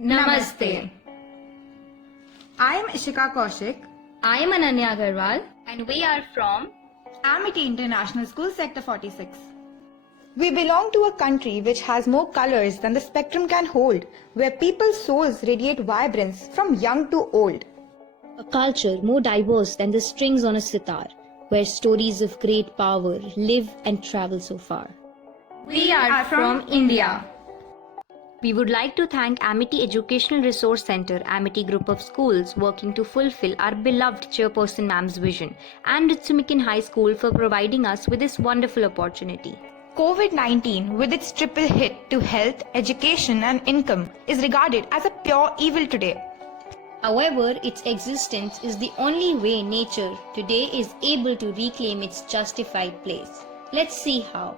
Namaste. I am Ishika Kaushik, I am Ananya Agarwal. And we are from Amity International School, Sector 46. We belong to a country which has more colors than the spectrum can hold, where people's souls radiate vibrance from young to old. A culture more diverse than the strings on a sitar, where stories of great power live and travel so far. We are from India. We would like to thank Amity Educational Resource Center, Amity Group of Schools, working to fulfill our beloved Chairperson Ma'am's vision, and Ritsumikin High School for providing us with this wonderful opportunity. COVID-19, with its triple hit to health, education and income, is regarded as a pure evil today. However, its existence is the only way nature today is able to reclaim its justified place. Let's see how.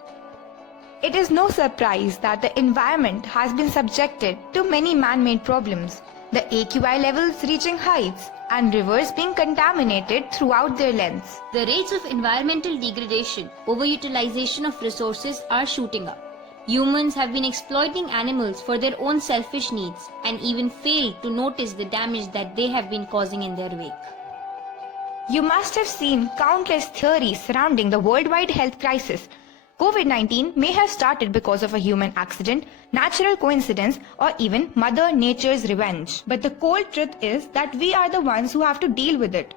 It is no surprise that the environment has been subjected to many man-made problems, the AQI levels reaching heights and rivers being contaminated throughout their lengths. The rates of environmental degradation, overutilization of resources are shooting up. Humans have been exploiting animals for their own selfish needs and even failed to notice the damage that they have been causing in their wake. You must have seen countless theories surrounding the worldwide health crisis. COVID-19 may have started because of a human accident, natural coincidence, or even Mother Nature's revenge. But the cold truth is that we are the ones who have to deal with it.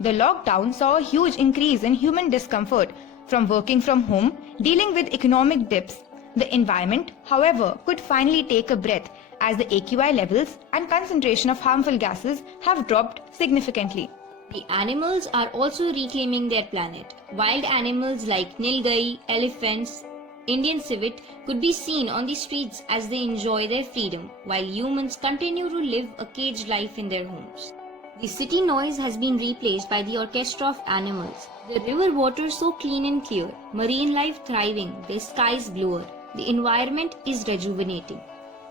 The lockdown saw a huge increase in human discomfort from working from home, dealing with economic dips. The environment, however, could finally take a breath as the AQI levels and concentration of harmful gases have dropped significantly. The animals are also reclaiming their planet. Wild animals like nilgai, elephants, Indian civet could be seen on the streets as they enjoy their freedom, while humans continue to live a caged life in their homes. The city noise has been replaced by the orchestra of animals. The river water so clean and clear, marine life thriving, the skies bluer, the environment is rejuvenating.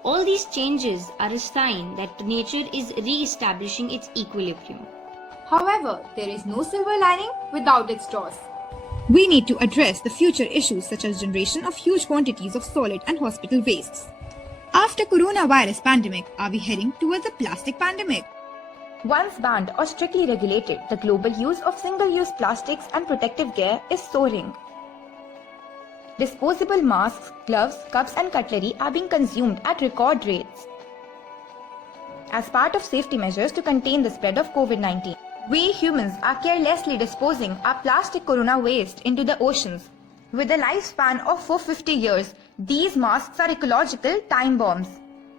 All these changes are a sign that nature is re-establishing its equilibrium. However, there is no silver lining without its jaws. We need to address the future issues such as generation of huge quantities of solid and hospital wastes. After coronavirus pandemic, are we heading towards a plastic pandemic? Once banned or strictly regulated, the global use of single-use plastics and protective gear is soaring. Disposable masks, gloves, cups and cutlery are being consumed at record rates as part of safety measures to contain the spread of COVID-19. We humans are carelessly disposing our plastic corona waste into the oceans. With a lifespan of 450 years, these masks are ecological time bombs.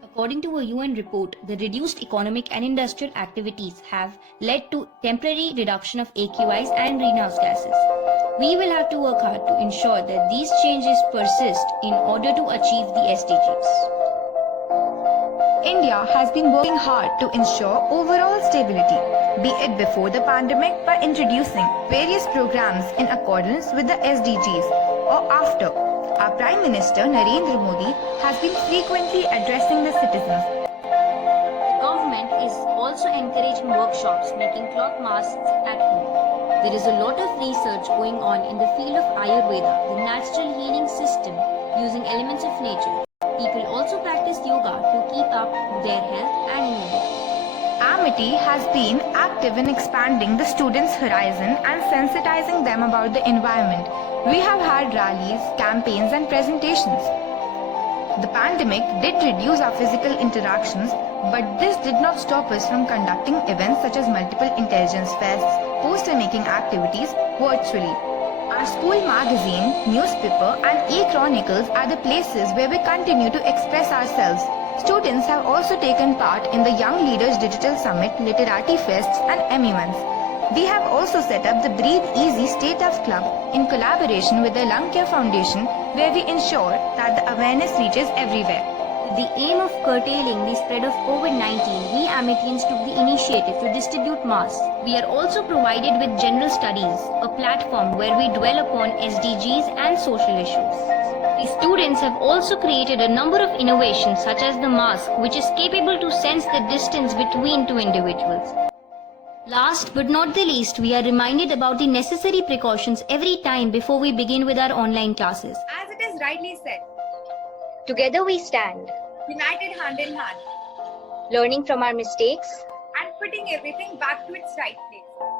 According to a UN report, the reduced economic and industrial activities have led to temporary reduction of AQIs and greenhouse gases. We will have to work hard to ensure that these changes persist in order to achieve the SDGs. India has been working hard to ensure overall stability, be it before the pandemic by introducing various programs in accordance with the SDGs or after. Our Prime Minister Narendra Modi has been frequently addressing the citizens. The government is also encouraging workshops making cloth masks at home. There is a lot of research going on in the field of Ayurveda, the natural healing system using elements of nature. People also practice yoga to keep up their health and immunity. Amity has been active in expanding the students' horizon and sensitizing them about the environment. We have had rallies, campaigns and presentations. The pandemic did reduce our physical interactions, but this did not stop us from conducting events such as multiple intelligence fests, poster-making activities virtually. Our school magazine, newspaper and e-chronicles are the places where we continue to express ourselves. Students have also taken part in the Young Leaders Digital Summit, Literati Fests and Emmy-Months. We have also set up the Breathe Easy State of Club in collaboration with the Lung Care Foundation, where we ensure that the awareness reaches everywhere. With the aim of curtailing the spread of COVID-19, we Amitians took the initiative to distribute masks. We are also provided with General Studies, a platform where we dwell upon SDGs and social issues. The students have also created a number of innovations such as the mask, which is capable to sense the distance between two individuals. Last but not the least, we are reminded about the necessary precautions every time before we begin with our online classes. As it is rightly said, Together we stand. united hand in hand. learning from our mistakes, and putting everything back to its right place.